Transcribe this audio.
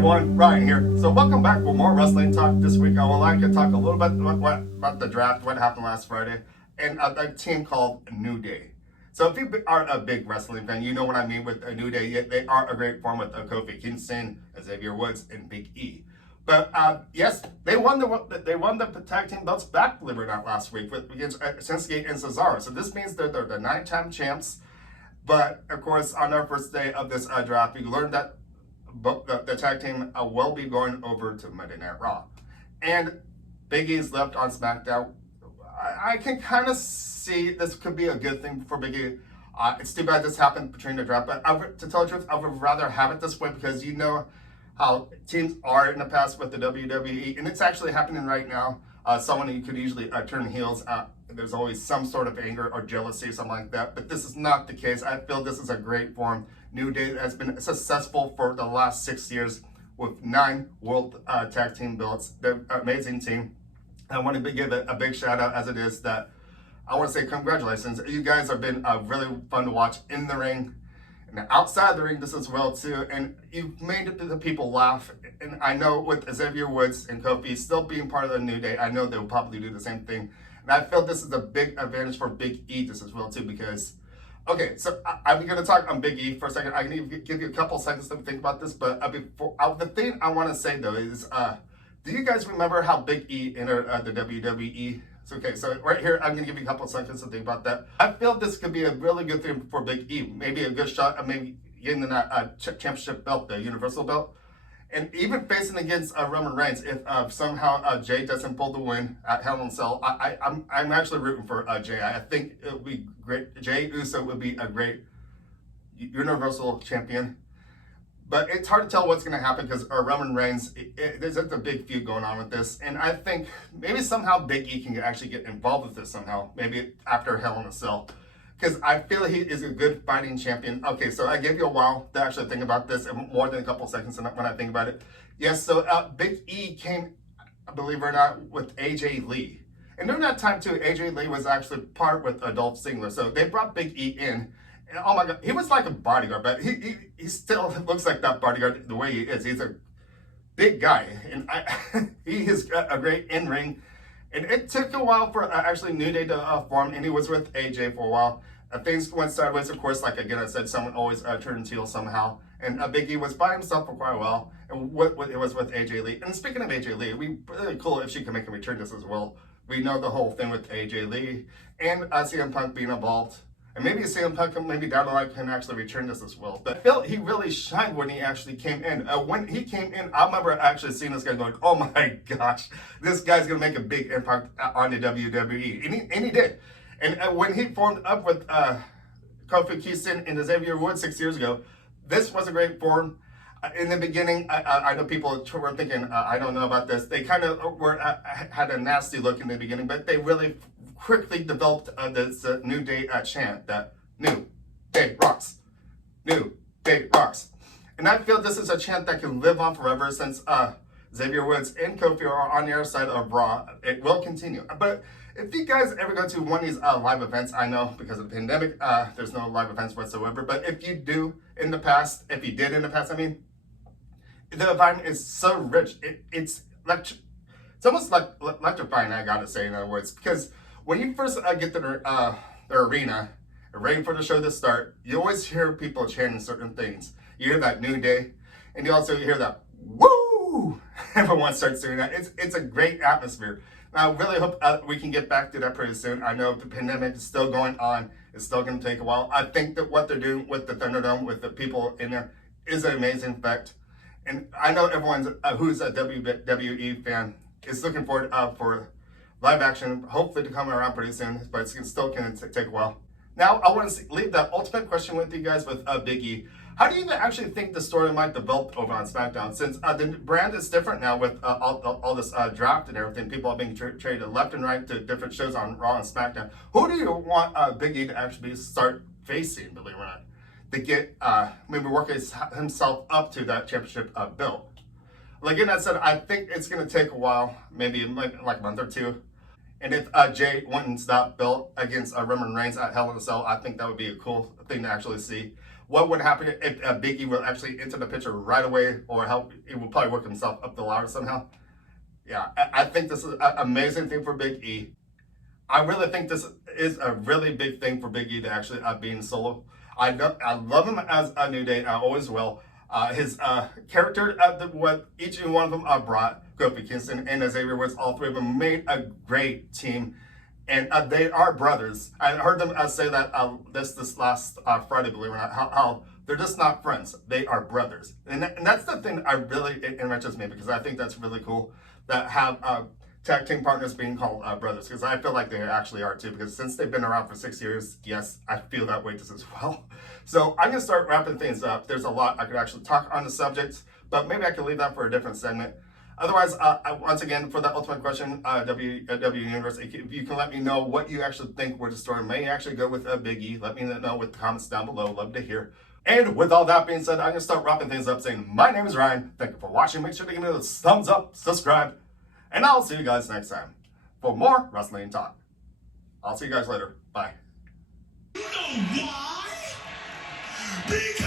everyone, Ryan here. So welcome back for more wrestling talk this week. I would like to talk a little bit about the draft, what happened last Friday, and a team called New Day. So if you are a big wrestling fan, you know what I mean with a New Day. They are a great form with Kofi, Kingston, Xaxier Woods, and Big E. But yes, they won the tag team belts back, believe it or not, last week against Xaxier and Cesaro. So this means they're the 9-time champs. But of course, on our first day of this draft, we learned that the tag team will be going over to Monday Night Raw. And Big E's left on SmackDown. I can kind of see this could be a good thing for Big E. It's too bad this happened between the draft, but to tell the truth, I would rather have it this way because you know how teams are in the past with the WWE, and it's actually happening right now. Someone who could usually turn heels. There's always some sort of anger or jealousy, something like that, but this is not the case. I feel this is a great form. New Day has been successful for the last 6 years with 9 World Tag Team belts. They're an amazing team. I want to give it a big shout out as it is that I want to say congratulations. You guys have been really fun to watch in the ring and outside the ring this as well too. And you've made the people laugh. And I know with Xaxier Woods and Kofi still being part of the New Day, I know they'll probably do the same thing. And I feel this is a big advantage for Big E this as well too because okay, so I'm going to talk on Big E for a second. I'm going to give you a couple seconds to think about this. But before, the thing I want to say, though, is do you guys remember how Big E entered the WWE? So, okay, so right here, I'm going to give you a couple seconds to think about that. I feel this could be a really good thing for Big E. Maybe a good shot of maybe getting that championship belt, the Universal belt. And even facing against Roman Reigns, if somehow Jay doesn't pull the win at Hell in a Cell, I'm actually rooting for Jay. I think it would be great. Jay Uso would be a great Universal champion. But it's hard to tell what's going to happen because Roman Reigns, there's a big feud going on with this. And I think maybe somehow Big E can actually get involved with this somehow, maybe after Hell in a Cell. Because I feel he is a good fighting champion. Okay, so I gave you a while to actually think about this, and more than a couple seconds when I think about it. Yes, so Big E came, believe it or not, with AJ Lee. And during that time, too, AJ Lee was actually part with Dolph Ziggler. So they brought Big E in. And oh my God, he was like a bodyguard, but he still looks like that bodyguard the way he is. He's a big guy, and he is a great in-ring. And it took a while for actually New Day to form, and he was with AJ for a while. Things went sideways, of course, like again I said, someone always turns heel somehow. And Big E was by himself for quite a while, and it was with AJ Lee. And speaking of AJ Lee, it'd be really cool if she could make a return this as well. We know the whole thing with AJ Lee and CM Punk being involved. And maybe CM Punk, maybe down the line, can actually return this as well. But I felt he really shined when he actually came in. When he came in, I remember actually seeing this guy going, oh my gosh, this guy's going to make a big impact on the WWE. And he did. And when he formed up with Kofi Kingston and Xaxier Woods 6 years ago, this was a great form. In the beginning, I know people were thinking, I don't know about this. They kind of had a nasty look in the beginning, but they really quickly developed this New Day chant that New Day rocks. New Day rocks. And I feel this is a chant that can live on forever since Xaxier Woods and Kofi are on the other side of Raw. It will continue. But if you guys ever go to one of these live events, I know because of the pandemic, there's no live events whatsoever. But if you do in the past, I mean, the environment is so rich. It's almost like electrifying, I gotta say, in other words. Because when you first get to the arena, ready for the show to start, you always hear people chanting certain things. You hear that New Day, and you also hear that woo! Everyone starts doing that. It's a great atmosphere. I really hope we can get back to that pretty soon. I know the pandemic is still going on. It's still going to take a while. I think that what they're doing with the Thunderdome, with the people in there, is an amazing fact. And I know everyone who's a WWE fan is looking forward for live action, hopefully to come around pretty soon, but it's still going to take a while. Now, I want to leave that ultimate question with you guys with Big E. How do you actually think the story might develop over on SmackDown? Since the brand is different now with all this draft and everything, people are being traded left and right to different shows on Raw and SmackDown. Who do you want Big E to actually start facing, believe it or not, to get maybe work himself up to that championship belt? Like I said, I think it's going to take a while, maybe like a month or two. And if Jay wins that belt against Roman Reigns at Hell in a Cell, I think that would be a cool thing to actually see. What would happen if Big E will actually enter the picture right away, or help? He will probably work himself up the ladder somehow. Yeah, I think this is an amazing thing for Big E. I really think this is a really big thing for Big E to actually being solo. I love him as a New Day. I always will. His character, what each and one of them brought, Kofi, Kingston, and Xaxier Woods, all three of them made a great team. And they are brothers. I heard them say that this last Friday, believe it or not, how they're just not friends. They are brothers. And that's the thing I really enriches me, because I think that's really cool that have tag team partners being called brothers, because I feel like they actually are too, because since they've been around for 6 years, yes, I feel that way just as well. So I'm going to start wrapping things up. There's a lot I could actually talk on the subject, but maybe I could leave that for a different segment. Otherwise, once again, for the ultimate question, W Universe, if you can let me know what you actually think where the story may actually go with Big E, let me know with the comments down below. Love to hear. And with all that being said, I'm going to start wrapping things up saying, my name is Ryan. Thank you for watching. Make sure to give me those thumbs up, subscribe, and I'll see you guys next time for more wrestling talk. I'll see you guys later. Bye. You know why? Because